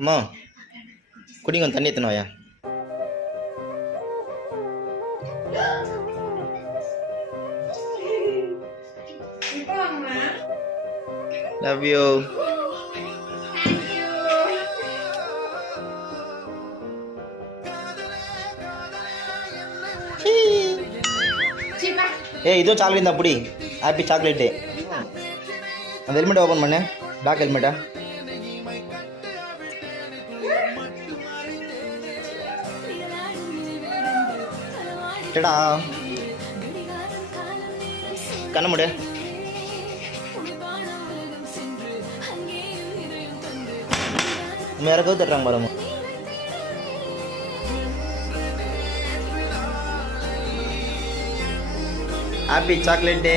அம்மா குடிங்க, கொஞ்சம் தண்ணி எத்தனை வாயா. Love you. இதுவும் சாக்லேட் தான், புடி. Happy chocolate. அந்த ஹெல்மெட்டை ஓப்பன் பண்ணு, பிளாக் ஹெல்மெட்டா. டடா, கண்ண முடி. வேற கவு தட்டுறாங்க பாருங்க. Happy chocolate day.